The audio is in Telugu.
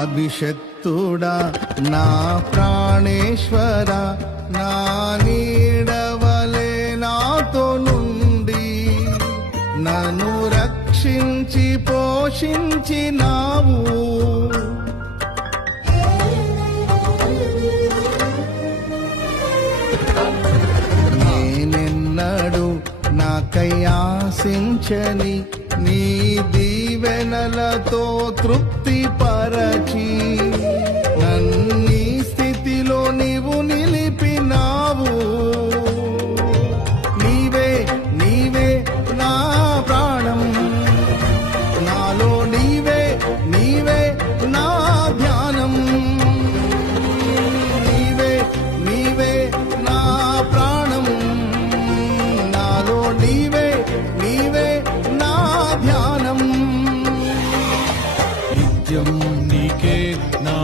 అభిషక్తుడా నా ప్రాణేశ్వర నా నీడవలే నాతో నుండి నన్ను రక్షించి పోషించినావు. నేనెన్నడు నాకై ఆశించని నీ దీవెనలతో తృప్తి పరచి నన్నీ స్థితిలో నీవు నిలిపినావు. నీవే నీవే నా ప్రాణం, నాలో నీవే నీవే నా ధ్యానం. నీవే నీవే నా ప్రాణం, నాలో నీవే నీవే నా ధ్యానం. నిత్యం నీకే నా